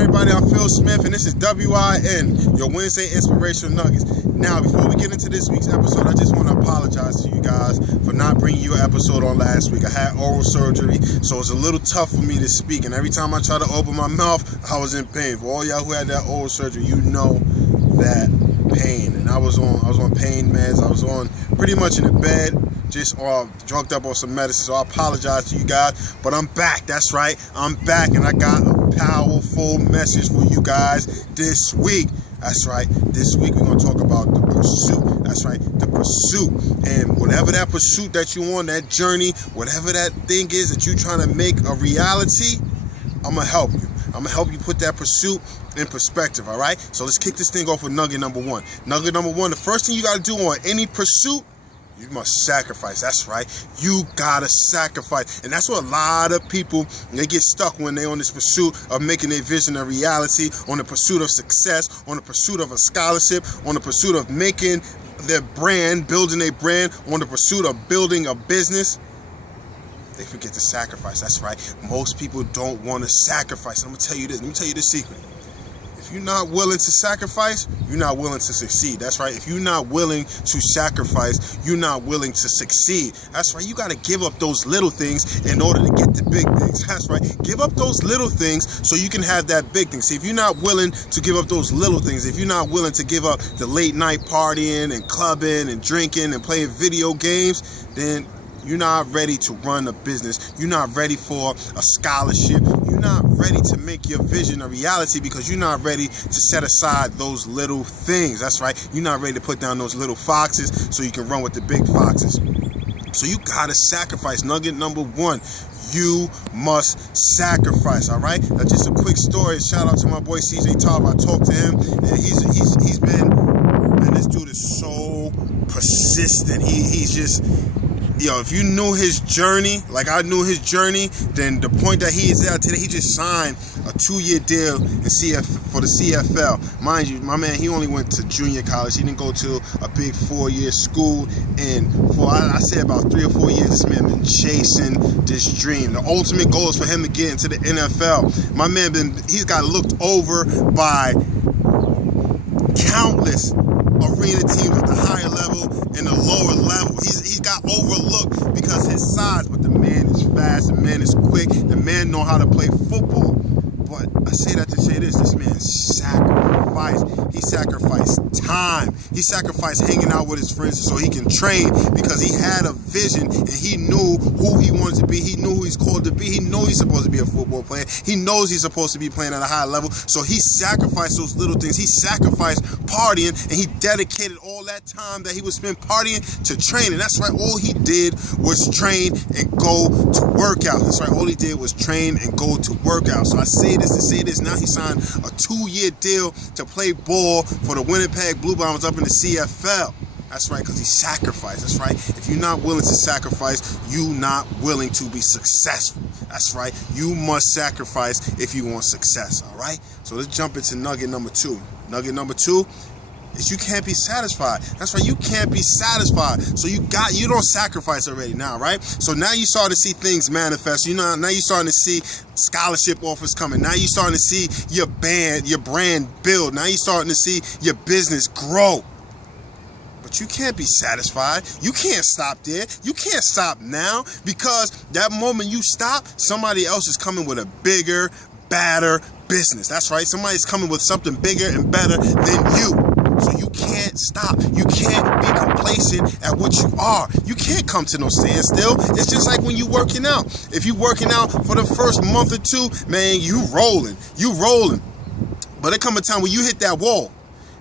everybody? I'm Phil Smith, and this is WIN, your Wednesday Inspirational Nuggets. Now, before we get into this week's episode, I just want to apologize to you guys for not bringing you an episode on last week. I had oral surgery, so it's a little tough for me to speak, and every time I try to open my mouth, I was in pain. For all y'all who had that oral surgery, you know that pain. And I was on pain meds. I was on pretty much in the bed, just drugged up on some medicine. So I apologize to you guys, but I'm back. That's right, I'm back, and I got a powerful message for you guys this week. That's right, this week we're going to talk about the pursuit. That's right, the pursuit. And whatever that pursuit that you on, that journey, whatever that thing is that you're trying to make a reality, I'm going to help you. I'm going to help you put that pursuit in perspective, all right? So let's kick this thing off with nugget number one. Nugget number one, the first thing you got to do on any pursuit, you must sacrifice. That's right. You gotta sacrifice. And that's what a lot of people, they get stuck when they're on this pursuit of making their vision a reality, on the pursuit of success, on the pursuit of a scholarship, on the pursuit of making their brand, building a brand, on the pursuit of building a business. They forget to sacrifice. That's right. Most people don't want to sacrifice. I'm gonna tell you this. Let me tell you the secret. If you're not willing to sacrifice, you're not willing to succeed. That's right. If you're not willing to sacrifice, you're not willing to succeed. That's right. You got to give up those little things in order to get the big things. That's right. Give up those little things so you can have that big thing. See, if you're not willing to give up those little things, if you're not willing to give up the late night partying and clubbing and drinking and playing video games, then you're not ready to run a business. You're not ready for a scholarship. You're not ready to make your vision a reality because you're not ready to set aside those little things. That's right. You're not ready to put down those little foxes so you can run with the big foxes. So you gotta sacrifice. Nugget number one, you must sacrifice. All right. Now, just a quick story. Shout out to my boy CJ Talb. I talked to him, and he's been, man, this dude is so persistent. He's just. Yo, if you knew his journey, like I knew his journey, then the point that he is at today, he just signed a 2-year deal for the CFL. Mind you, my man, he only went to junior college. He didn't go to a big 4-year school. And for, I say about 3 or 4 years, this man been chasing this dream. The ultimate goal is for him to get into the NFL. My man, he's got looked over by countless arena teams at the higher level and the lower level. He's got overlooked because his size, but the man is fast, the man is quick, the man know how to play football. But I say that to say this man sacrificed. He sacrificed time. He sacrificed hanging out with his friends so he can train because he had a vision and he knew who he wanted to be. He knew who he's called to be. He knows he's supposed to be a football player. He knows he's supposed to be playing at a high level. So he sacrificed those little things. He sacrificed partying and he dedicated all that time that he would spend partying to training. That's right. All he did was train and go to workout. That's right. All he did was train and go to workout. So I say this to say this. Now he signed a 2-year deal to play ball for the Winnipeg Blue Bombers up in the CFL. That's right, because he sacrificed. That's right. If you're not willing to sacrifice, you're not willing to be successful. That's right. You must sacrifice if you want success. All right. So let's jump into nugget number two. Nugget number two is you can't be satisfied. That's right. You can't be satisfied. So you don't sacrifice already now, right? So now you start to see things manifest. Now you're starting to see scholarship offers coming. Now you're starting to see your brand build. Now you're starting to see your business grow. But you can't be satisfied. You can't stop there. You can't stop now because that moment you stop, somebody else is coming with a bigger, badder business. That's right. Somebody's coming with something bigger and better than you. So you can't stop. You can't be complacent at what you are. You can't come to no standstill. It's just like when you working out. If you working out for the first month or two, man, you rolling. But there come a time when you hit that wall.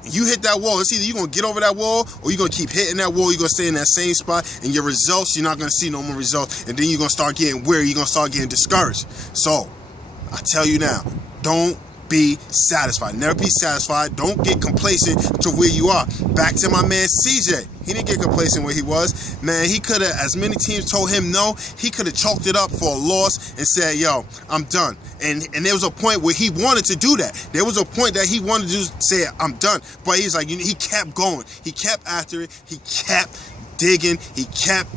You hit that wall. It's either you're going to get over that wall or you're going to keep hitting that wall. You're going to stay in that same spot and your results, you're not going to see no more results. And then you're going to start getting weary. You're going to start getting discouraged. So I tell you now, don't be satisfied. Never be satisfied. Don't get complacent to where you are. Back to my man CJ. He didn't get complacent where he was. Man, he could have, as many teams told him no, he could have chalked it up for a loss and said, yo, I'm done. And there was a point where he wanted to do that. There was a point that he wanted to say, I'm done. But he's like, he kept going. He kept after it. He kept digging. He kept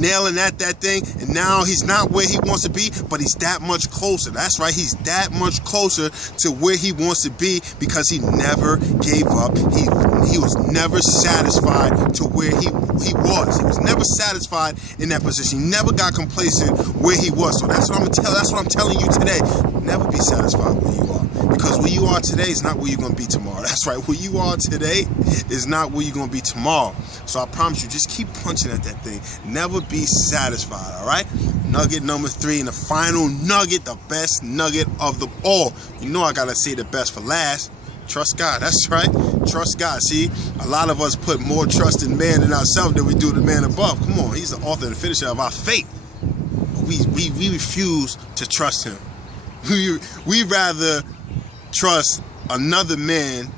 nailing at that thing, and now he's not where he wants to be, but he's that much closer. That's right, he's that much closer to where he wants to be because he never gave up. He was never satisfied to where he was. He was never satisfied in that position. He never got complacent where he was. So that's what I'm telling you today. Never be satisfied where you are, because where you are today is not where you're going to be tomorrow. That's right, where you are today is not where you're going to be tomorrow. So I promise you, just keep punching at that thing. Never be satisfied, all right? Nugget number 3, and the final nugget, the best nugget of them all. You know I got to say the best for last. Trust God. That's right. Trust God. See, a lot of us put more trust in man than ourselves than we do the man above. Come on, he's the author and finisher of our faith. We refuse to trust him. We rather trust another man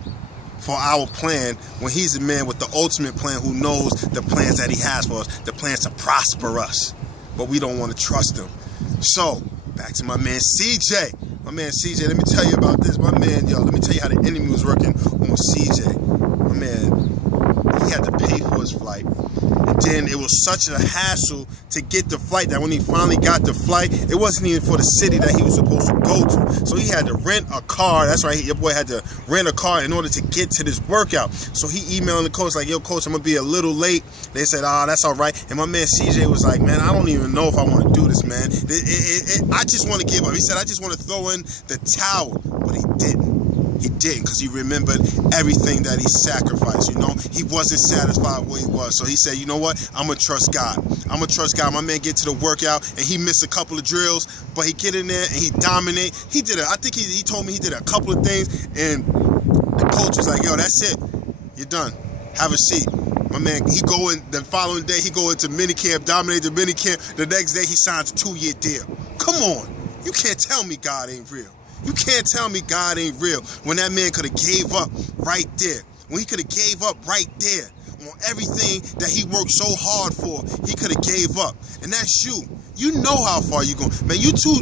for our plan when he's the man with the ultimate plan, who knows the plans that he has for us, the plans to prosper us. But we don't want to trust him. So, back to my man CJ. My man CJ, let me tell you about this. My man, let me tell you how the enemy was working on CJ. My man, he had to pay for his flight. And then it was such a hassle to get the flight that when he finally got the flight, it wasn't even for the city that he was supposed to go to. So he had to rent a car. That's right, your boy had to rent a car in order to get to this workout. So he emailed the coach like, yo, coach, I'm going to be a little late. They said, that's all right. And my man CJ was like, man, I don't even know if I want to do this, man. I just want to give up. He said, I just want to throw in the towel. But he didn't. He didn't, because he remembered everything that he sacrificed, He wasn't satisfied where he was. So he said, you know what? I'm going to trust God. I'm going to trust God. My man get to the workout, and he missed a couple of drills, but he get in there, and he dominate. He did it. I think he told me he did a couple of things, and the coach was like, yo, that's it. You're done. Have a seat. My man, he go in the following day, he go into minicamp, dominate the minicamp. The next day, he signs a 2-year deal. Come on. You can't tell me God ain't real. You can't tell me God ain't real when that man could have gave up right there. When he could have gave up right there on everything that he worked so hard for, he could have gave up. And that's you. You know how far you going. Man, you too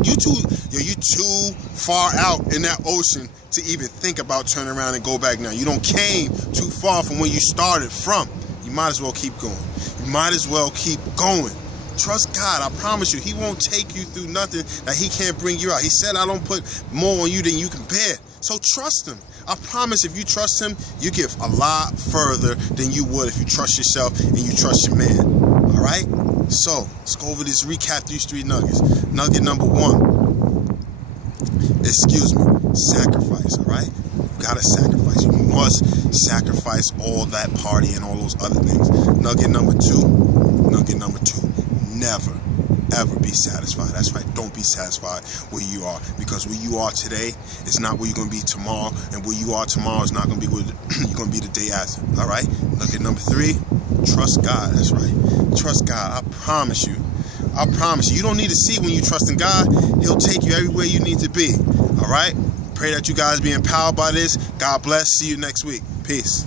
far out in that ocean to even think about turning around and go back now. You don't came too far from where you started from. You might as well keep going. You might as well keep going. Trust God. I promise you, he won't take you through nothing that he can't bring you out. He said, I don't put more on you than you can bear. So trust him. I promise if you trust him, you get a lot further than you would if you trust yourself and you trust your man. All right? So let's go over this, recap these 3 nuggets. Nugget number 1. Sacrifice, all right? You gotta sacrifice. You must sacrifice all that party and all those other things. Nugget number 2. Never, ever be satisfied. That's right. Don't be satisfied where you are, because where you are today is not where you're going to be tomorrow, and where you are tomorrow is not going to be where you're going to be the day after. All right? Nugget number 3, trust God. That's right. Trust God. I promise you. You don't need to see when you trust in God. He'll take you everywhere you need to be. All right? Pray that you guys be empowered by this. God bless. See you next week. Peace.